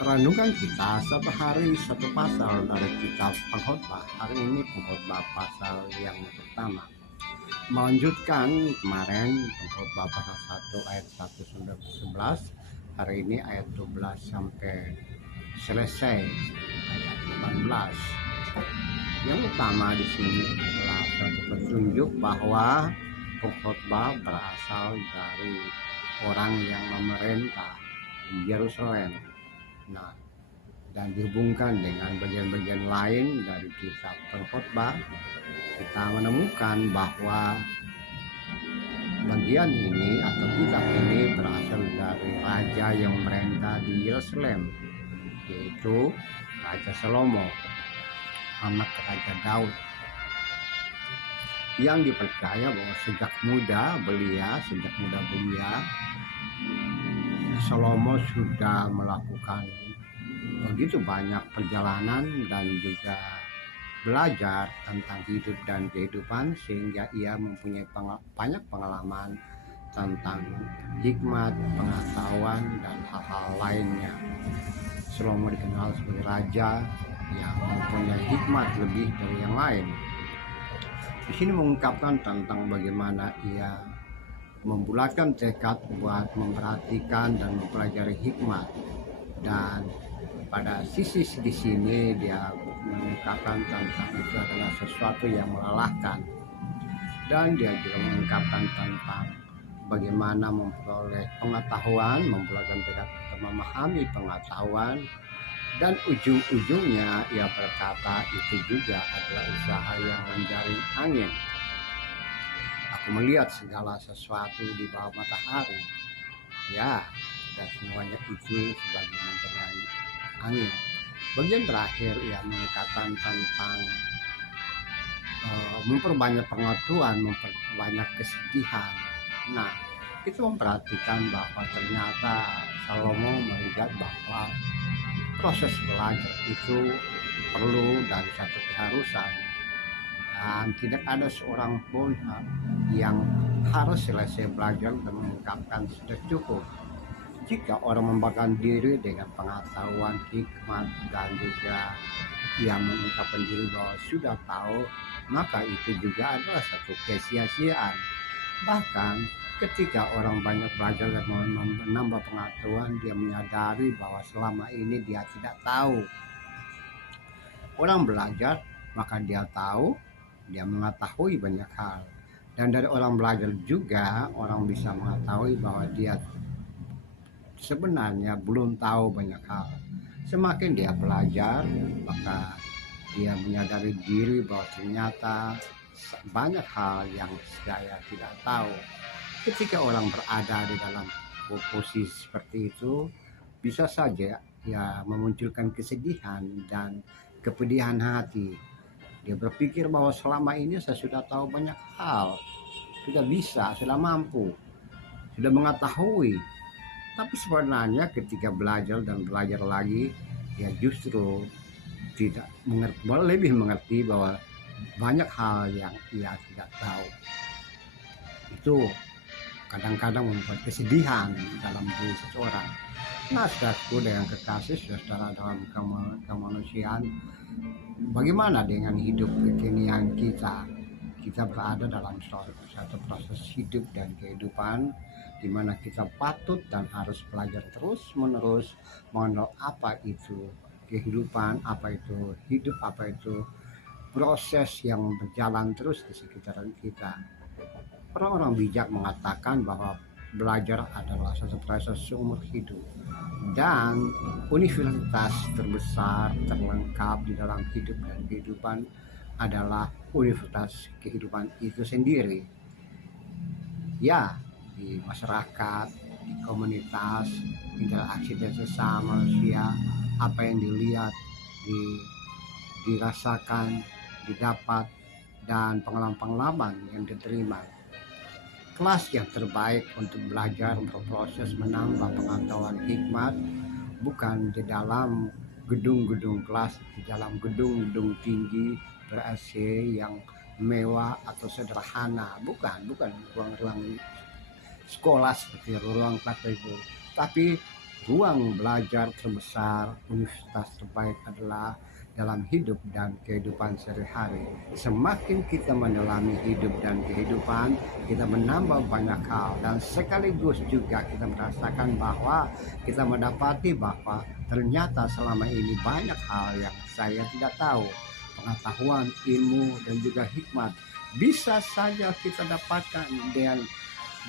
Renungan kita satu hari satu pasal dari kitab Pengkhotbah. Hari ini Pengkhotbah pasal yang pertama. Melanjutkan kemarin Pengkhotbah pasal 1 ayat 1 sampai 11. Hari ini ayat 12 sampai selesai ayat 18. Yang utama di sini adalah satu petunjuk bahwa Pengkhotbah berasal dari orang yang memerintah di Yerusalem. Nah, dan dihubungkan dengan bagian-bagian lain dari kisah Pengkhotbah, kita menemukan bahwa bagian ini atau kitab ini berasal dari raja yang memerintah di Yerusalem, yaitu Raja Salomo, anak Raja Daud, yang dipercaya bahwa sejak muda belia Salomo sudah melakukan begitu banyak perjalanan dan juga belajar tentang hidup dan kehidupan, sehingga ia mempunyai banyak pengalaman tentang hikmat, pengetahuan, dan hal-hal lainnya. Salomo dikenal sebagai raja yang mempunyai hikmat lebih dari yang lain. Di sini mengungkapkan tentang bagaimana ia membulatkan tekad buat memperhatikan dan mempelajari hikmat, dan pada sisi di sini dia mengungkapkan tentang itu adalah sesuatu yang melelahkan, dan dia juga mengungkapkan tentang bagaimana memperoleh pengetahuan, mempelajari tekad untuk memahami pengetahuan, dan ujung-ujungnya ia berkata itu juga adalah usaha yang menjaring angin. Aku melihat segala sesuatu di bawah matahari, ya, dan semuanya itu sebagai menjaring angin. Bagian terakhir ia mengatakan tentang memperbanyak pengetahuan, memperbanyak kesedihan. Nah, itu memperhatikan bahwa ternyata Salomo melihat bahwa proses belajar itu perlu dari satu keharusan, dan tidak ada seorang pun yang harus selesai belajar dan mengungkapkan sudah cukup. Jika orang membanggakan diri dengan pengetahuan, hikmat, dan juga ia mengungkapkan diri bahwa sudah tahu, maka itu juga adalah satu kesia-siaan. Bahkan ketika orang banyak belajar dan menambah pengetahuan, dia menyadari bahwa selama ini dia tidak tahu. Orang belajar, maka dia tahu, dia mengetahui banyak hal. Dan dari orang belajar juga, orang bisa mengetahui bahwa dia sebenarnya belum tahu banyak hal. Semakin dia belajar, maka dia menyadari diri bahwa ternyata banyak hal yang saya tidak tahu. Ketika orang berada di dalam posisi seperti itu, bisa saja ya memunculkan kesedihan dan kepedihan hati. Dia berpikir bahwa selama ini saya sudah tahu banyak hal, sudah bisa, sudah mampu, sudah mengetahui. Tapi sebenarnya ketika belajar dan belajar lagi, ya justru tidak mengerti, lebih mengerti bahwa banyak hal yang ia tidak tahu. Itu kadang-kadang membuat kesedihan dalam diri seseorang. Nah, saudaraku dengan kekasih, saudara dalam kemanusiaan, bagaimana dengan hidup kekinian kita? Kita berada dalam satu proses hidup dan kehidupan di mana kita patut dan harus belajar terus-menerus mengenal apa itu kehidupan, apa itu hidup, apa itu proses yang berjalan terus di sekitaran kita. Orang-orang bijak mengatakan bahwa belajar adalah satu proses seumur hidup, dan universitas terbesar terlengkap di dalam hidup dan kehidupan adalah universitas kehidupan itu sendiri. Ya, di masyarakat, di komunitas, interaksi dengan sesama manusia, apa yang dilihat, dirasakan, didapat, dan pengalaman-pengalaman yang diterima. Kelas yang terbaik untuk belajar berproses menambah pengetahuan hikmat bukan di dalam gedung-gedung kelas, di dalam gedung-gedung tinggi ber-AC yang mewah atau sederhana, bukan ruang-ruang sekolah seperti ruang kelas itu, tapi ruang belajar terbesar, universitas terbaik adalah dalam hidup dan kehidupan sehari-hari. Semakin kita mendalami hidup dan kehidupan, kita menambah banyak hal, dan sekaligus juga kita merasakan bahwa kita mendapati bahwa ternyata selama ini banyak hal yang saya tidak tahu. Pengetahuan, ilmu, dan juga hikmat bisa saja kita dapatkan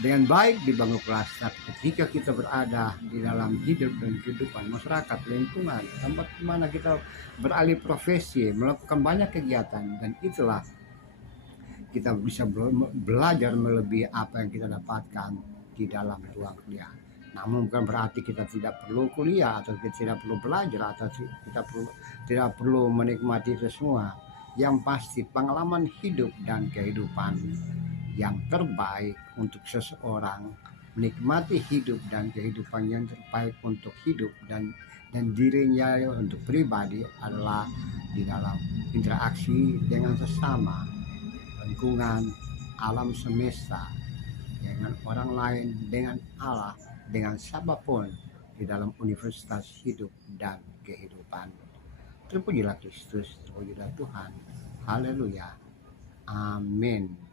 dengan baik di bangku kelas, tapi ketika kita berada di dalam hidup dan kehidupan masyarakat, lingkungan, tempat di mana kita beralih profesi, melakukan banyak kegiatan, dan itulah kita bisa belajar melebihi apa yang kita dapatkan di dalam ruang kuliah. Namun bukan berarti kita tidak perlu kuliah atau kita tidak perlu belajar atau tidak perlu menikmati itu semua. Yang pasti pengalaman hidup dan kehidupan yang terbaik untuk seseorang, menikmati hidup dan kehidupan yang terbaik untuk hidup dan dirinya untuk pribadi adalah di dalam interaksi dengan sesama, lingkungan, alam semesta, dengan orang lain, dengan Allah, dengan siapapun di dalam universitas hidup dan kehidupan. Terpujilah Kristus, terpujilah Tuhan. Haleluya. Amin.